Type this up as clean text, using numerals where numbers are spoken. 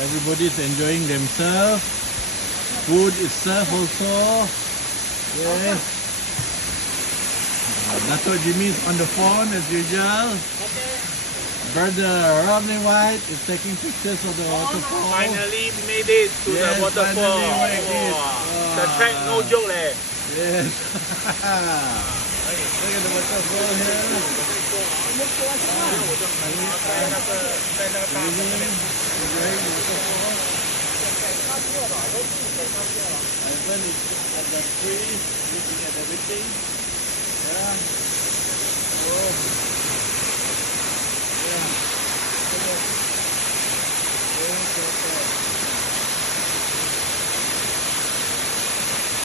Everybody's enjoying themselves. Food is served also. Yes. Dato Jimmy's on the phone as usual. Brother Rodney White is taking pictures of the waterfall. Finally made it to the waterfall. The track no joke leh. Yes. Look at the waterfall here. Ivan is at the tree, looking at everything. Yeah. Oh. Yeah.